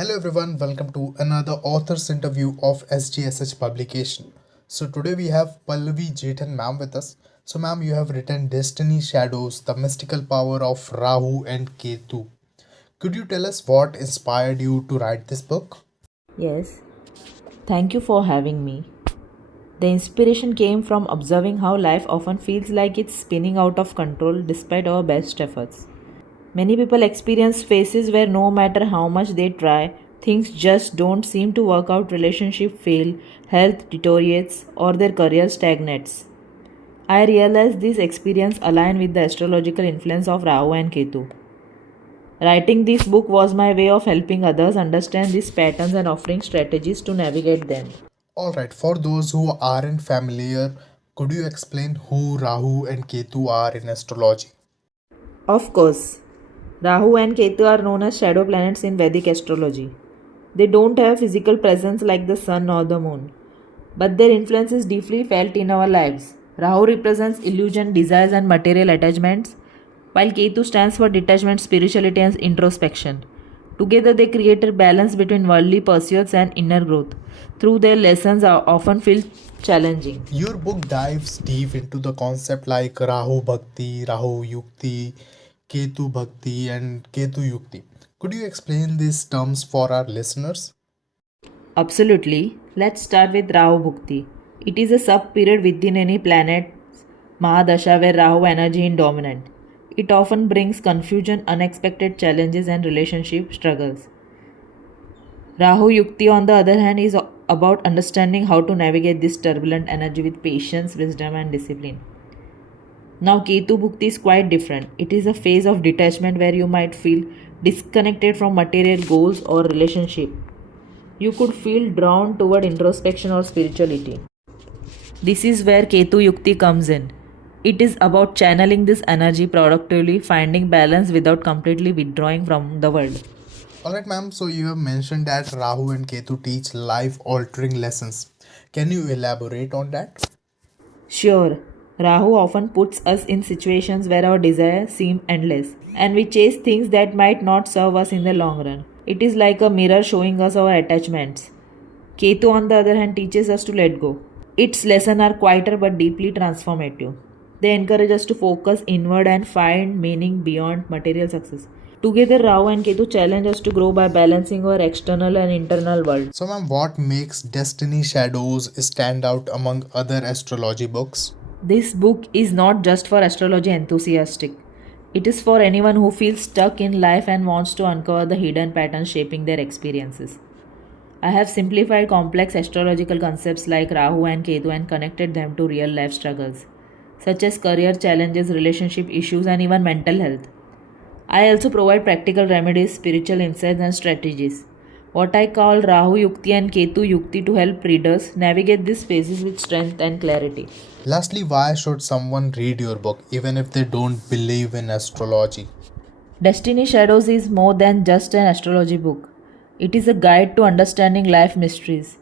Hello everyone, welcome to another author's interview of SGSH publication. So today we have Pallavi Jethan ma'am with us. So ma'am, you have written Destiny Shadows, the mystical power of Rahu and Ketu. Could you tell us what inspired you to write this book? Yes, thank you for having me. The inspiration came from observing how life often feels like it's spinning out of control despite our best efforts. Many people experience phases where no matter how much they try, things just don't seem to work out, relationship fail, health deteriorates, or their career stagnates. I realized this experience aligned with the astrological influence of Rahu and Ketu. Writing this book was my way of helping others understand these patterns and offering strategies to navigate them. Alright, for those who aren't familiar, could you explain who Rahu and Ketu are in astrology? Of course, Rahu and Ketu are known as shadow planets in Vedic astrology. They don't have physical presence like the sun or the moon, but their influence is deeply felt in our lives. Rahu represents illusion, desires, and material attachments, while Ketu stands for detachment, spirituality, and introspection. Together, they create a balance between worldly pursuits and inner growth. Through their lessons are often feel challenging. Your book dives deep into the concept like Rahu Bhakti, Rahu Yukti, Ketu Bhakti, and Ketu Yukti. Could you explain these terms for our listeners? Absolutely. Let's start with Rahu Bhukti. It is a sub period within any planet's Mahadasha where Rahu energy is dominant. It often brings confusion, unexpected challenges, and relationship struggles. Rahu Yukti, on the other hand, is about understanding how to navigate this turbulent energy with patience, wisdom, and discipline. Now, Ketu Bhukti is quite different. It is a phase of detachment where you might feel disconnected from material goals or relationship. You could feel drawn toward introspection or spirituality. This is where Ketu Yukti comes in. It is about channeling this energy productively, finding balance without completely withdrawing from the world. Alright, ma'am. So you have mentioned that Rahu and Ketu teach life altering lessons. Can you elaborate on that? Sure, Rahu often puts us in situations where our desires seem endless and we chase things that might not serve us in the long run. It is like a mirror showing us our attachments. Ketu, on the other hand, teaches us to let go. Its lessons are quieter but deeply transformative. They encourage us to focus inward and find meaning beyond material success. Together, Rahu and Ketu challenge us to grow by balancing our external and internal world. So, ma'am, what makes Destiny Shadows stand out among other astrology books? This book is not just for astrology enthusiastic. It is for anyone who feels stuck in life and wants to uncover the hidden patterns shaping their experiences. I have simplified complex astrological concepts like Rahu and Ketu and connected them to real life struggles, such as career challenges, relationship issues, and even mental health. I also provide practical remedies, spiritual insights, and strategies. What I call Rahu Yukti and Ketu Yukti to help readers navigate these phases with strength and clarity. Lastly, why should someone read your book even if they don't believe in astrology? Destiny Shadows is more than just an astrology book. It is a guide to understanding life mysteries.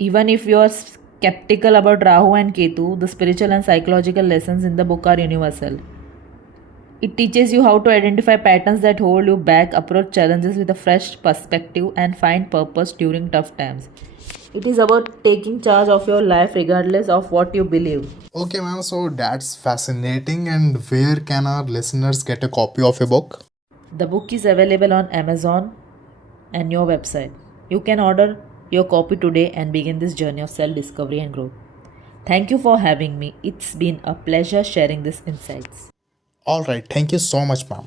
Even if you are skeptical about Rahu and Ketu, the spiritual and psychological lessons in the book are universal. It teaches you how to identify patterns that hold you back, approach challenges with a fresh perspective, and find purpose during tough times. It is about taking charge of your life regardless of what you believe. Okay, ma'am, so that's fascinating. And where can our listeners get a copy of your book? The book is available on Amazon and your website. You can order your copy today and begin this journey of self discovery and growth. Thank you for having me. It's been a pleasure sharing these insights. Alright, thank you so much, ma'am.